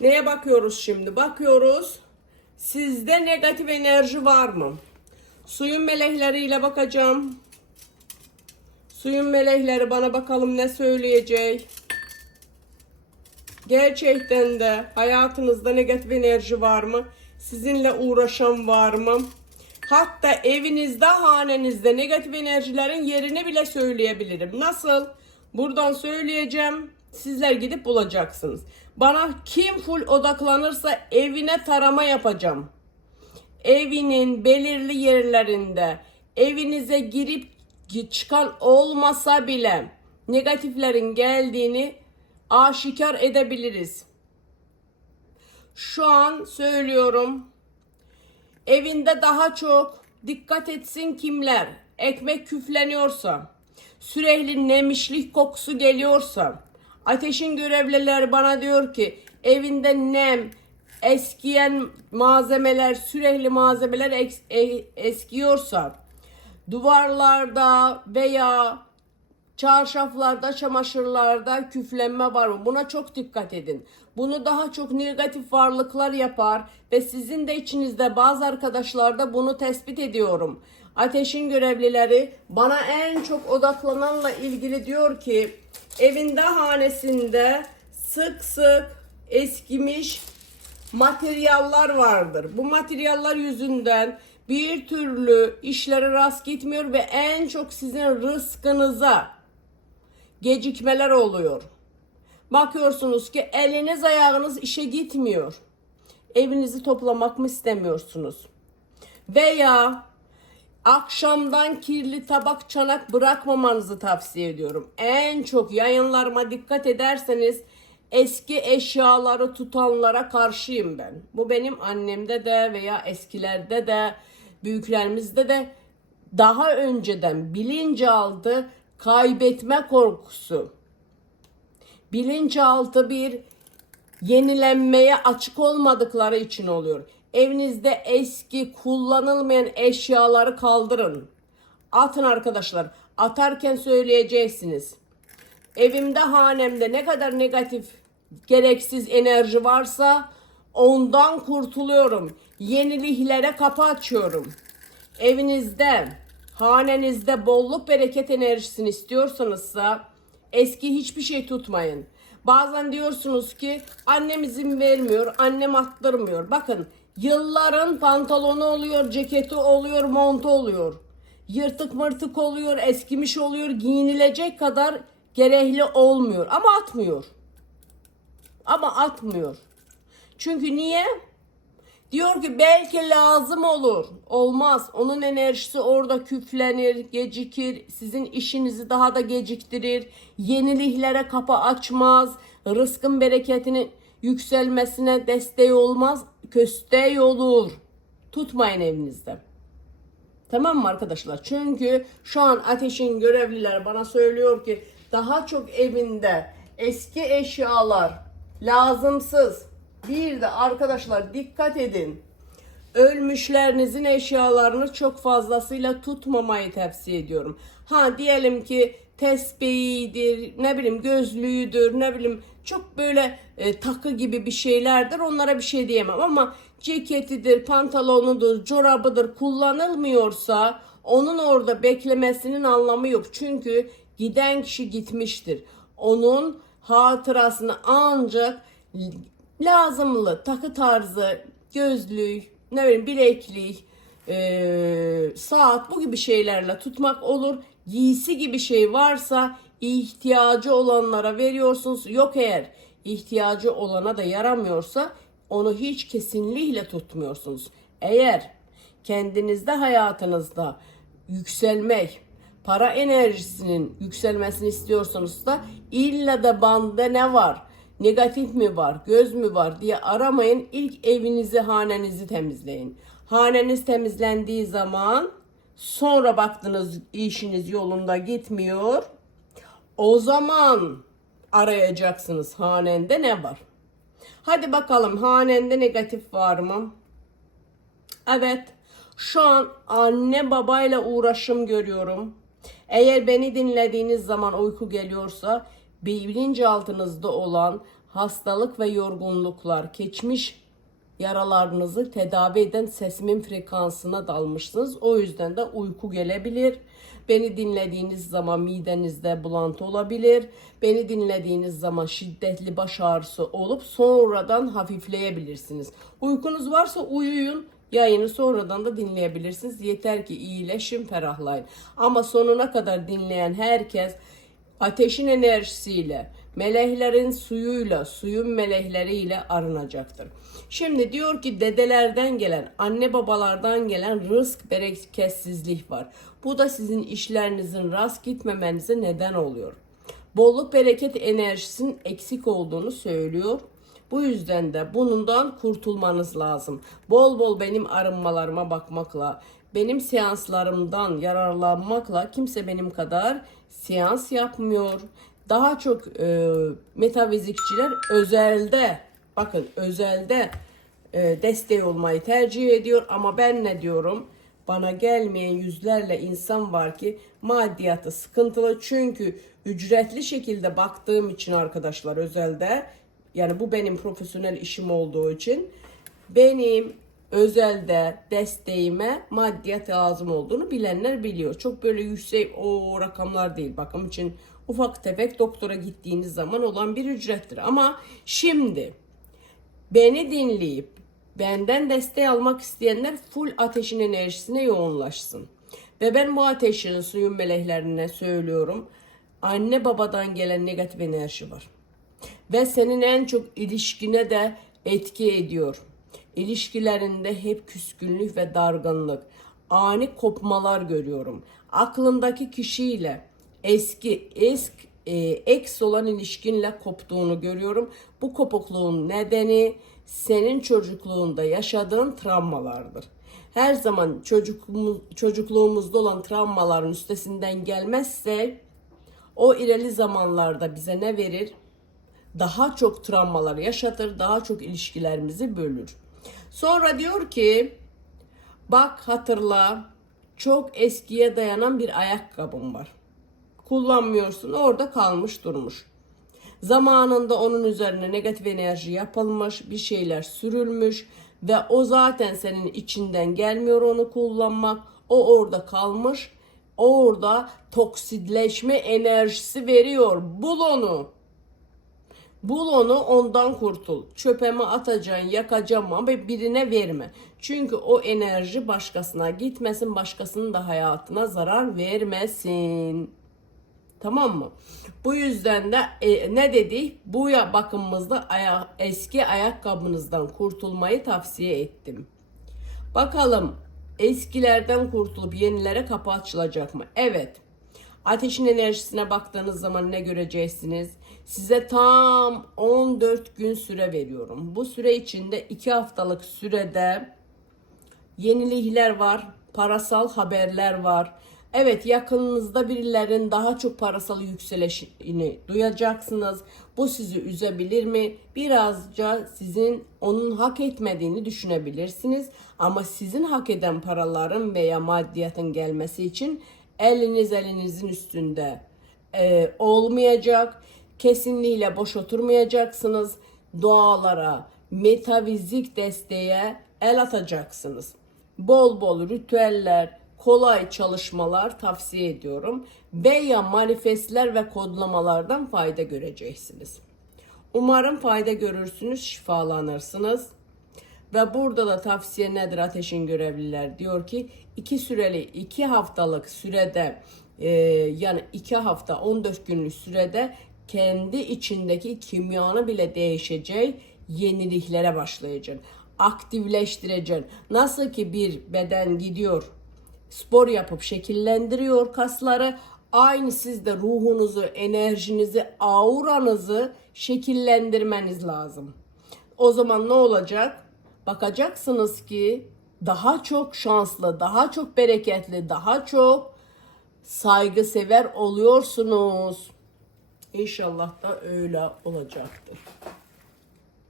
Neye bakıyoruz şimdi? Bakıyoruz. Sizde negatif enerji var mı? Suyun melekleriyle bakacağım. Suyun melekleri bana bakalım ne söyleyecek. Gerçekten de hayatınızda negatif enerji var mı? Sizinle uğraşan var mı? Hatta evinizde, hanenizde negatif enerjilerin yerini bile söyleyebilirim. Nasıl? Buradan söyleyeceğim. Sizler gidip bulacaksınız. Bana kim full odaklanırsa evine tarama yapacağım. Evinin belirli yerlerinde evinize girip çıkan olmasa bile negatiflerin geldiğini aşikar edebiliriz. Şu an söylüyorum. Evinde daha çok dikkat etsin kimler. Ekmek küfleniyorsa, sürekli nemişlik kokusu geliyorsa, ateşin görevlileri bana diyor ki evinde nem, eskiyen malzemeler, sürekli malzemeler eks- e- eskiyorsa, duvarlarda veya çarşaflarda, çamaşırlarda küflenme var mı? Buna çok dikkat edin. Bunu daha çok negatif varlıklar yapar ve sizin de içinizde bazı arkadaşlarda bunu tespit ediyorum. Ateşin görevlileri bana en çok odaklananla ilgili diyor ki evinde hanesinde sık sık eskimiş materyaller vardır. Bu materyaller yüzünden bir türlü işlere rast gitmiyor ve en çok sizin rızkınıza gecikmeler oluyor. Bakıyorsunuz ki eliniz ayağınız işe gitmiyor. Evinizi toplamak mı istemiyorsunuz? Veya akşamdan kirli tabak çanak bırakmamanızı tavsiye ediyorum. En çok yayınlarıma dikkat ederseniz eski eşyaları tutanlara karşıyım ben. Bu benim annemde de veya eskilerde de büyüklerimizde de daha önceden bilinçaltı kaybetme korkusu. Bilinçaltı bir yenilenmeye açık olmadıkları için oluyor. Evinizde eski kullanılmayan eşyaları kaldırın. Atın arkadaşlar. Atarken söyleyeceksiniz. Evimde, hanemde ne kadar negatif, gereksiz enerji varsa ondan kurtuluyorum. Yeniliklere kapı açıyorum. Evinizde, hanenizde bolluk bereket enerjisini istiyorsanızsa eski hiçbir şey tutmayın. Bazen diyorsunuz ki annem izin vermiyor, annem attırmıyor. Bakın yılların pantolonu oluyor, ceketi oluyor, montu oluyor. Yırtık mırtık oluyor, eskimiş oluyor, giyinilecek kadar gerekli olmuyor ama atmıyor. Ama atmıyor. Çünkü niye? Diyor ki belki lazım olur. Olmaz. Onun enerjisi orada küflenir, gecikir. Sizin işinizi daha da geciktirir. Yeniliklere kapı açmaz. Rızkın bereketinin yükselmesine desteği olmaz. Kösteği olur. Tutmayın evinizde. Tamam mı arkadaşlar? Çünkü şu an ateşin görevlileri bana söylüyor ki daha çok evinde eski eşyalar lazımsız. Bir de arkadaşlar dikkat edin. Ölmüşlerinizin eşyalarını çok fazlasıyla tutmamayı tavsiye ediyorum. Ha diyelim ki tesbihidir, ne bileyim gözlüğüdür, ne bileyim çok böyle e, takı gibi bir şeylerdir. Onlara bir şey diyemem ama ceketidir, pantolonudur, çorabıdır kullanılmıyorsa onun orada beklemesinin anlamı yok. Çünkü giden kişi gitmiştir. Onun hatırasını ancak lazımlı takı tarzı, gözlük, ne bileyim bileklik, eee, saat bu gibi şeylerle tutmak olur. Giysi gibi şey varsa ihtiyacı olanlara veriyorsunuz. Yok eğer ihtiyacı olana da yaramıyorsa onu hiç kesinlikle tutmuyorsunuz. Eğer kendinizde hayatınızda yükselmek, para enerjisinin yükselmesini istiyorsanız da illa da banda ne var? Negatif mi var, göz mü var diye aramayın. İlk evinizi, hanenizi temizleyin. Haneniz temizlendiği zaman sonra baktınız işiniz yolunda gitmiyor. O zaman arayacaksınız hanende ne var? Hadi bakalım hanende negatif var mı? Evet. Şu an anne babayla uğraşım görüyorum. Eğer beni dinlediğiniz zaman uyku geliyorsa bilinçaltınızda olan hastalık ve yorgunluklar, geçmiş yaralarınızı tedavi eden sesimin frekansına dalmışsınız. O yüzden de uyku gelebilir. Beni dinlediğiniz zaman midenizde bulantı olabilir. Beni dinlediğiniz zaman şiddetli baş ağrısı olup sonradan hafifleyebilirsiniz. Uykunuz varsa uyuyun. Yayını sonradan da dinleyebilirsiniz. Yeter ki iyileşin, ferahlayın. Ama sonuna kadar dinleyen herkes ateşin enerjisiyle, meleklerin suyuyla, suyun melekleriyle arınacaktır. Şimdi diyor ki dedelerden gelen, anne babalardan gelen rızk bereketsizlik var. Bu da sizin işlerinizin rast gitmemenize neden oluyor. Bolluk bereket enerjisinin eksik olduğunu söylüyor. Bu yüzden de bundan kurtulmanız lazım. Bol bol benim arınmalarıma bakmakla, benim seanslarımdan yararlanmakla kimse benim kadar seans yapmıyor. Daha çok e, metafizikçiler özelde, bakın özelde e, destek olmayı tercih ediyor. Ama ben ne diyorum? Bana gelmeyen yüzlerle insan var ki maddiyatı sıkıntılı. Çünkü ücretli şekilde baktığım için arkadaşlar özelde yani bu benim profesyonel işim olduğu için benim özelde desteğime maddiyat lazım olduğunu bilenler biliyor. Çok böyle yüksek o rakamlar değil. Bakım için ufak tefek doktora gittiğiniz zaman olan bir ücrettir. Ama şimdi beni dinleyip benden desteği almak isteyenler full ateşin enerjisine yoğunlaşsın. Ve ben bu ateşin suyun meleklerine söylüyorum. Anne babadan gelen negatif enerji var ve senin en çok ilişkine de etki ediyor. İlişkilerinde hep küskünlük ve dargınlık, ani kopmalar görüyorum. Aklındaki kişiyle eski esk e, ex olan ilişkinle koptuğunu görüyorum. Bu kopukluğun nedeni senin çocukluğunda yaşadığın travmalardır. Her zaman çocukluğumuz, çocukluğumuzda olan travmaların üstesinden gelmezse o ileri zamanlarda bize ne verir? daha çok travmalar yaşatır, daha çok ilişkilerimizi bölür. Sonra diyor ki, bak hatırla, çok eskiye dayanan bir ayakkabım var. Kullanmıyorsun, orada kalmış durmuş. Zamanında onun üzerine negatif enerji yapılmış, bir şeyler sürülmüş ve o zaten senin içinden gelmiyor onu kullanmak. O orada kalmış. Orada toksidleşme enerjisi veriyor. Bul onu. Bul onu ondan kurtul. Çöpeme atacaksın, yakacaksın ama birine verme. Çünkü o enerji başkasına gitmesin, başkasının da hayatına zarar vermesin. Tamam mı? Bu yüzden de e, ne dedik? Bu ya bakımımızda aya, eski ayakkabınızdan kurtulmayı tavsiye ettim. Bakalım eskilerden kurtulup yenilere kapı açılacak mı? Evet. Ateşin enerjisine baktığınız zaman ne göreceksiniz? Size tam 14 gün süre veriyorum. Bu süre içinde 2 haftalık sürede yenilikler var, parasal haberler var. Evet yakınınızda birilerin daha çok parasal yükselişini duyacaksınız. Bu sizi üzebilir mi? Birazca sizin onun hak etmediğini düşünebilirsiniz. Ama sizin hak eden paraların veya maddiyatın gelmesi için eliniz elinizin üstünde e, olmayacak. Kesinlikle boş oturmayacaksınız. Dualara, metafizik desteğe el atacaksınız. Bol bol ritüeller, kolay çalışmalar tavsiye ediyorum. Veya manifestler ve kodlamalardan fayda göreceksiniz. Umarım fayda görürsünüz, şifalanırsınız. Ve burada da tavsiye nedir ateşin görevliler diyor ki iki süreli iki haftalık sürede e, yani iki hafta 14 günlük sürede kendi içindeki kimyanı bile değişecek yeniliklere başlayacaksın. Aktifleştireceksin. Nasıl ki bir beden gidiyor spor yapıp şekillendiriyor kasları. Aynı siz de ruhunuzu, enerjinizi, auranızı şekillendirmeniz lazım. O zaman ne olacak? Bakacaksınız ki daha çok şanslı, daha çok bereketli, daha çok saygısever oluyorsunuz. İnşallah da öyle olacaktır.